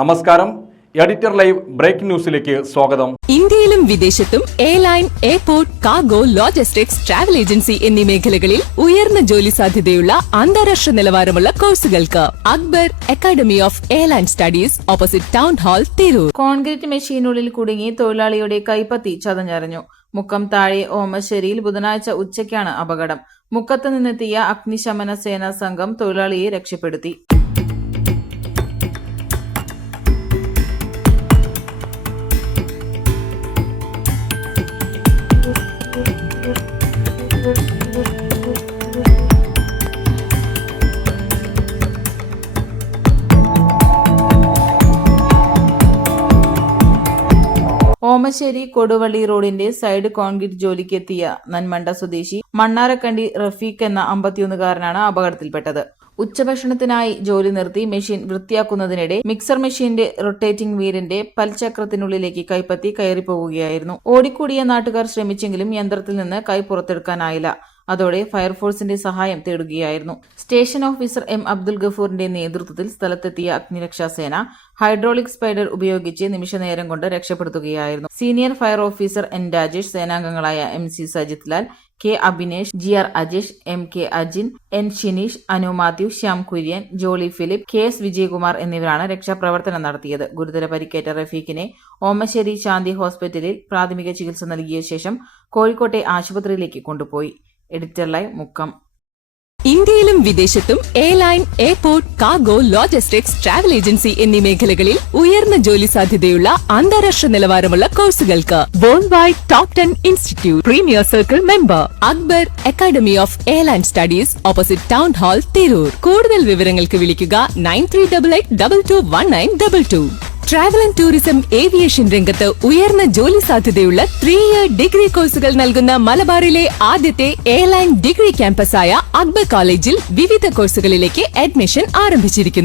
നമസ്കാരം. Editor live breaking ന്യൂസിലേക്ക് സ്വാഗതം. ഇന്ത്യയിലും വിദേശത്തും airline, airport, cargo, logistics, travel agency എന്നീ മേഖലകളിൽ ഉയർന്ന ജോലി സാധ്യതയുള്ള അന്താരാഷ്ട്ര നിലവാരമുള്ള കോഴ്സുകൾക്ക് Akbar academy of airline studies, opposite town hall, Tirur. Concrete മെഷീനുള്ളിൽ കുടുങ്ങി തൊഴിലാളിയുടെ കൈപ്പത്തി ചതഞ്ഞറിഞ്ഞു. മുക്കം താഴെ ഓമശ്ശേരിയിൽ ബുധനാഴ്ച ഉച്ചയ്ക്കാണ് അപകടം. മുക്കത്ത് നിന്നെത്തിയ അഗ്നിശമന സേനാ സംഘം തൊഴിലാളിയെ രക്ഷപ്പെടുത്തി. ഓമശ്ശേരി കൊടുവള്ളി റോഡിന്റെ സൈഡ് കോൺക്രീറ്റ് ജോലിക്കെത്തിയ നന്മണ്ട സ്വദേശി മണ്ണാരക്കണ്ടി റഫീഖ് എന്ന 51-കാരനാണ് അപകടത്തിൽപ്പെട്ടത്. ഉച്ചഭക്ഷണത്തിനായി ജോലി നിർത്തി മെഷീൻ വൃത്തിയാക്കുന്നതിനിടെ മിക്സർ മെഷീന്റെ റൊട്ടേറ്റിംഗ് വീലിന്റെ പൽചക്രത്തിനുള്ളിലേക്ക് കൈപ്പത്തി കയറിപ്പോകുകയായിരുന്നു. ഓടിക്കൂടിയ നാട്ടുകാർ ശ്രമിച്ചെങ്കിലും യന്ത്രത്തിൽ നിന്ന് കൈ പുറത്തെടുക്കാനായില്ല. അതോടെ ഫയർഫോഴ്സിന്റെ സഹായം തേടുകയായിരുന്നു. സ്റ്റേഷൻ ഓഫീസർ എം അബ്ദുൽ ഗഫൂറിന്റെ നേതൃത്വത്തിൽ സ്ഥലത്തെത്തിയ അഗ്നിരക്ഷാസേന ഹൈഡ്രോളിക് സ്പൈഡർ ഉപയോഗിച്ച് നിമിഷനേരം കൊണ്ട് രക്ഷപ്പെടുത്തുകയായിരുന്നു. Senior fire officer N Rajesh, സേനാംഗങ്ങളായ M C Sajith Lal, K Abhinesh, G R Ajesh, M K Ajin, N Shineesh, Anu Mathew, Shyam Kurian, Jolly Philip, K S Vijayakumar എന്നിവരാണ് രക്ഷാപ്രവർത്തനം നടത്തിയത്. ഗുരുതര പരിക്കേറ്റ റഫീഖിനെ ഓമശ്ശേരി ശാന്തി ഹോസ്പിറ്റലിൽ പ്രാഥമിക ചികിത്സ നൽകിയ ശേഷം കോഴിക്കോട്ടെ ആശുപത്രിയിലേക്ക് കൊണ്ടുപോയി. Editor live, Mukkam. ഇന്ത്യയിലും വിദേശത്തും airline, airport, cargo, logistics, travel agency എന്നീ മേഖലകളിൽ ഉയർന്ന ജോലി സാധ്യതയുള്ള അന്താരാഷ്ട്ര നിലവാരമുള്ള കോഴ്സുകൾക്ക് world wide top 10 institute premier circle member Akbar academy of airline studies, opposite town hall, Tirur. കൂടുതൽ വിവരങ്ങൾക്ക് വിളിക്കുക 9388221922. ട്രാവൽ ആൻഡ് ടൂറിസം, ഏവിയേഷൻ രംഗത്ത് ഉയർന്ന ജോലി സാധ്യതയുള്ള 3-year ഡിഗ്രി കോഴ്സുകൾ നൽകുന്ന മലബാറിലെ ആദ്യത്തെ എയർലൈൻ ഡിഗ്രി ക്യാമ്പസായ അക്ബർ കോളേജിൽ വിവിധ കോഴ്സുകളിലേക്ക് അഡ്മിഷൻ ആരംഭിച്ചിരിക്കുന്നു.